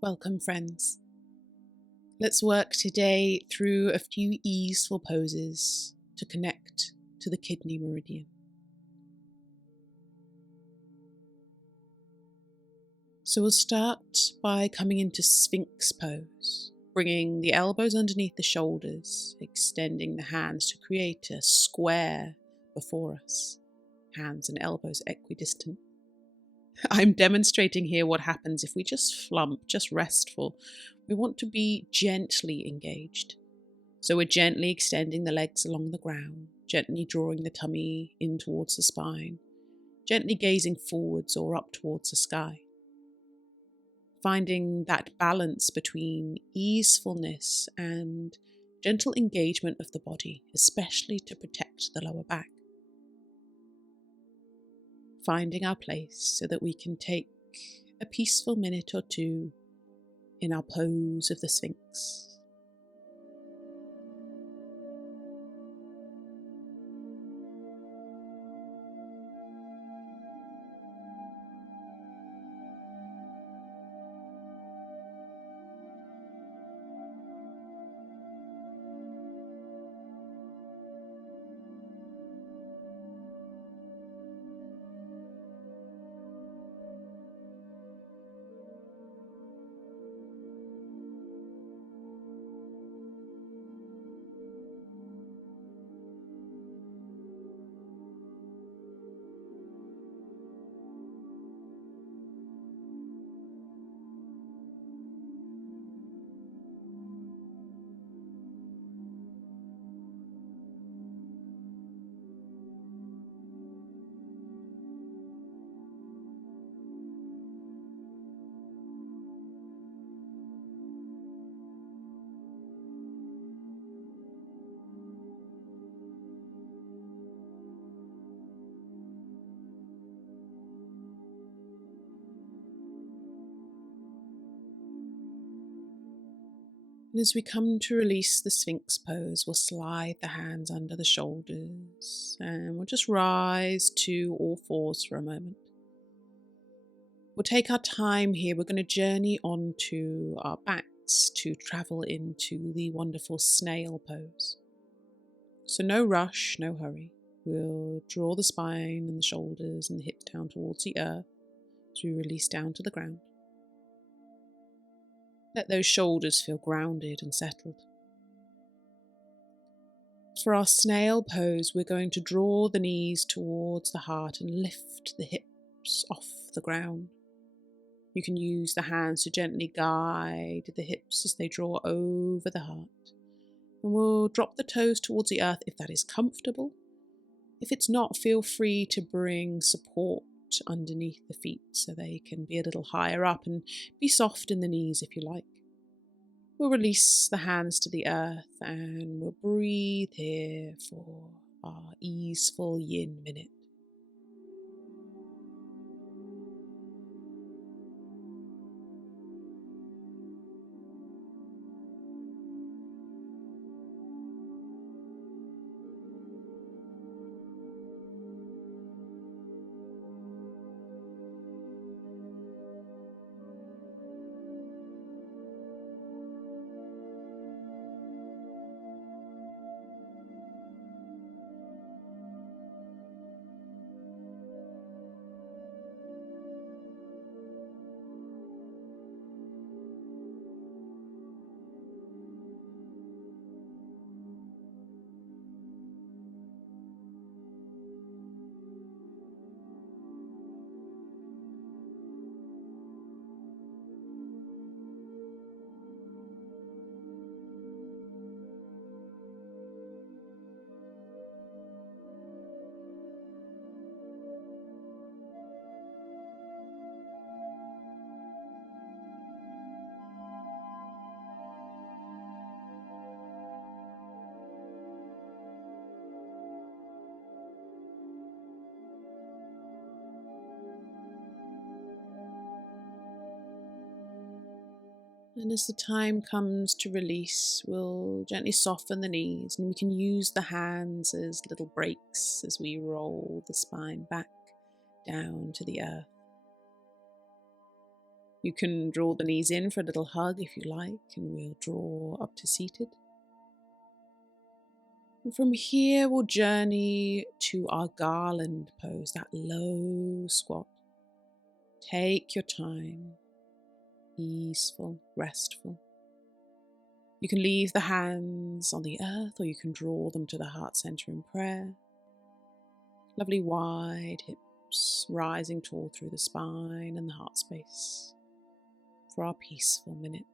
Welcome, friends. Let's work today through a few easeful poses to connect to the kidney meridian. So we'll start by coming into Sphinx pose, bringing the elbows underneath the shoulders, extending the hands to create a square before us, hands and elbows equidistant. I'm demonstrating here what happens if we just flump, just restful. We want to be gently engaged. So we're gently extending the legs along the ground, gently drawing the tummy in towards the spine, gently gazing forwards or up towards the sky. Finding that balance between easefulness and gentle engagement of the body, especially to protect the lower back. Finding our place so that we can take a peaceful minute or two in our pose of the Sphinx. And as we come to release the Sphinx pose, we'll slide the hands under the shoulders and we'll just rise to all fours for a moment. We'll take our time here. We're going to journey onto our backs to travel into the wonderful Snail Pose. So no rush, no hurry. We'll draw the spine and the shoulders and the hips down towards the earth as we release down to the ground. Let those shoulders feel grounded and settled. For our snail pose, we're going to draw the knees towards the heart and lift the hips off the ground. You can use the hands to gently guide the hips as they draw over the heart. And we'll drop the toes towards the earth if that is comfortable. If it's not, feel free to bring support underneath the feet so they can be a little higher up, and be soft in the knees if you like. We'll release the hands to the earth and we'll breathe here for our easeful yin minute. And as the time comes to release, we'll gently soften the knees, and we can use the hands as little brakes as we roll the spine back down to the earth. You can draw the knees in for a little hug if you like, and we'll draw up to seated. And from here, we'll journey to our Garland Pose, that low squat. Take your time, easeful, restful. You can leave the hands on the earth, or you can draw them to the heart center in prayer. Lovely wide hips, rising tall through the spine and the heart space for our peaceful minute.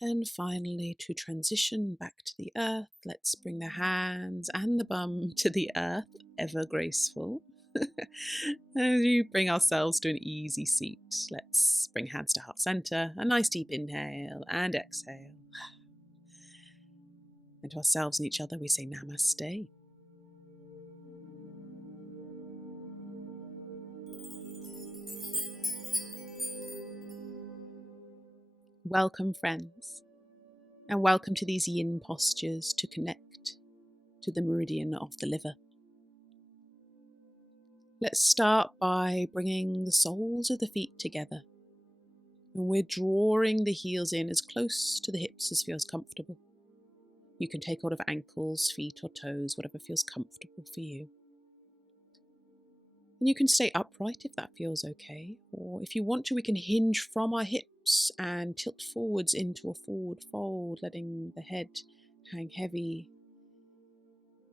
And finally, to transition back to the earth, let's bring the hands and the bum to the earth, ever graceful. As we bring ourselves to an easy seat, let's bring hands to heart center, a nice deep inhale and exhale. And to ourselves and each other, we say namaste. Welcome, friends, and welcome to these yin postures to connect to the meridian of the liver. Let's start by bringing the soles of the feet together, and we're drawing the heels in as close to the hips as feels comfortable. You can take hold of ankles, feet or toes, whatever feels comfortable for you. And you can stay upright if that feels okay, or if you want to, we can hinge from our hips and tilt forwards into a forward fold, letting the head hang heavy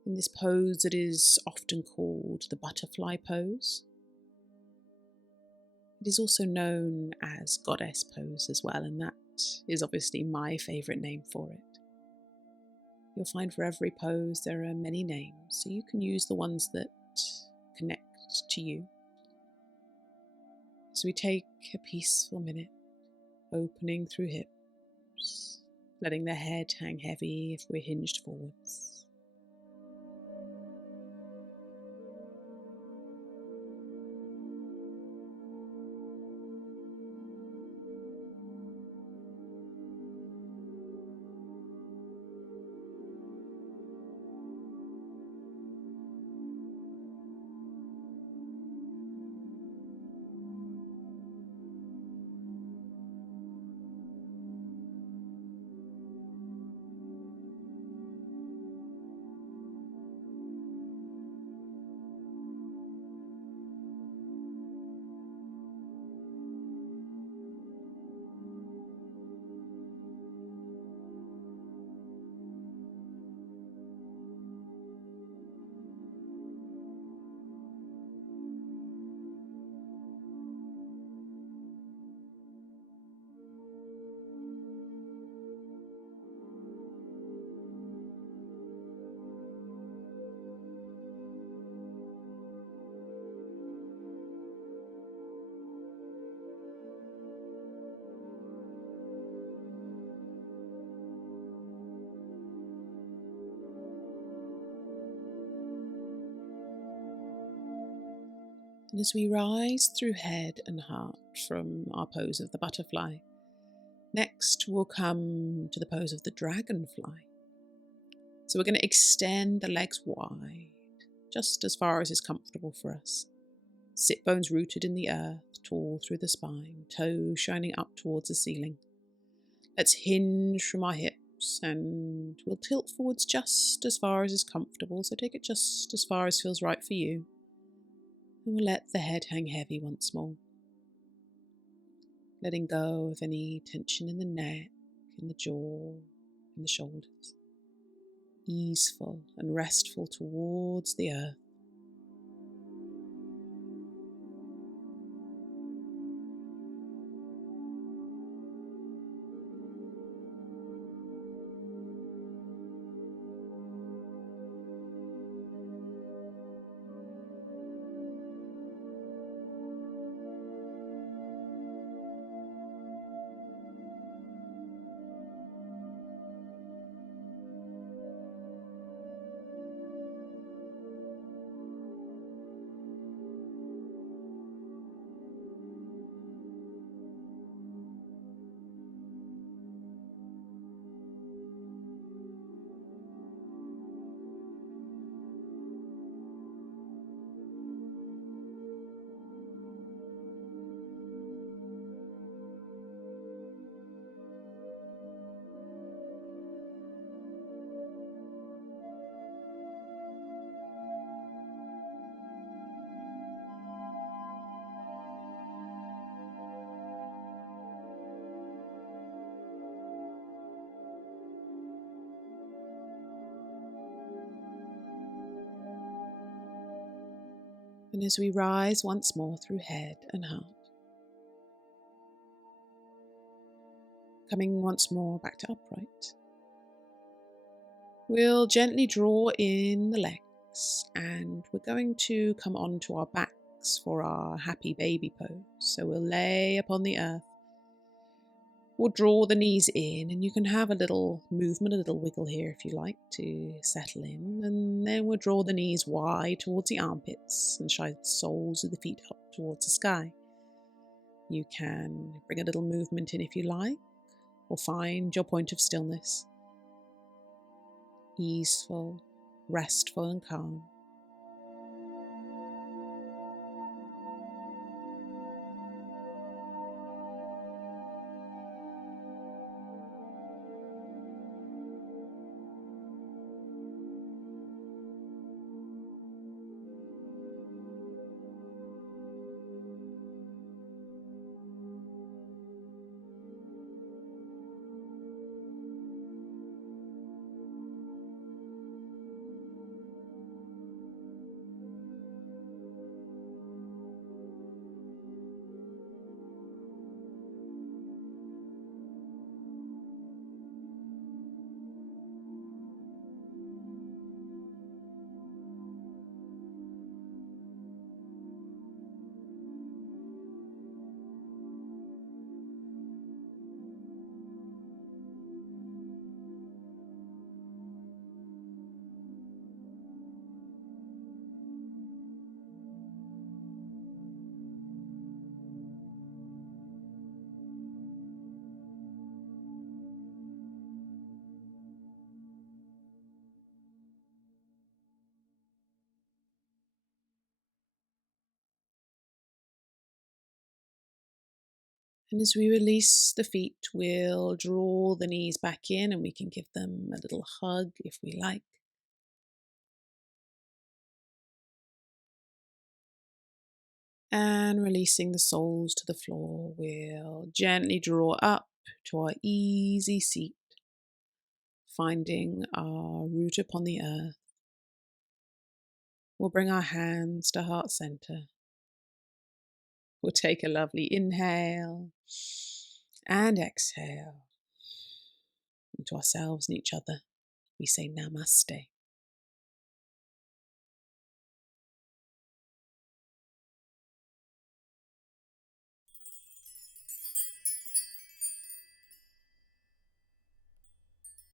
in this pose that is often called the butterfly pose. It is also known as goddess pose as well, and that is obviously my favourite name for it. You'll find for every pose there are many names, so you can use the ones that connect to you. So we take a peaceful minute, opening through hips, letting the head hang heavy if we're hinged forwards. And as we rise through head and heart from our pose of the butterfly, next we'll come to the pose of the dragonfly. So we're going to extend the legs wide, just as far as is comfortable for us. Sit bones rooted in the earth, tall through the spine, toes shining up towards the ceiling. Let's hinge from our hips and we'll tilt forwards just as far as is comfortable. So take it just as far as feels right for you. And we'll let the head hang heavy once more. Letting go of any tension in the neck, in the jaw, in the shoulders. Easeful and restful towards the earth. And as we rise once more through head and heart, coming once more back to upright, we'll gently draw in the legs and we're going to come onto our backs for our happy baby pose. So we'll lay upon the earth. We'll draw the knees in and you can have a little movement, a little wiggle here if you like to settle in. And then we'll draw the knees wide towards the armpits and shine the soles of the feet up towards the sky. You can bring a little movement in if you like, or find your point of stillness. Easeful, restful and calm. And as we release the feet, we'll draw the knees back in and we can give them a little hug if we like. And releasing the soles to the floor, we'll gently draw up to our easy seat, finding our root upon the earth. We'll bring our hands to heart center. We'll take a lovely inhale and exhale into ourselves and each other. We say namaste.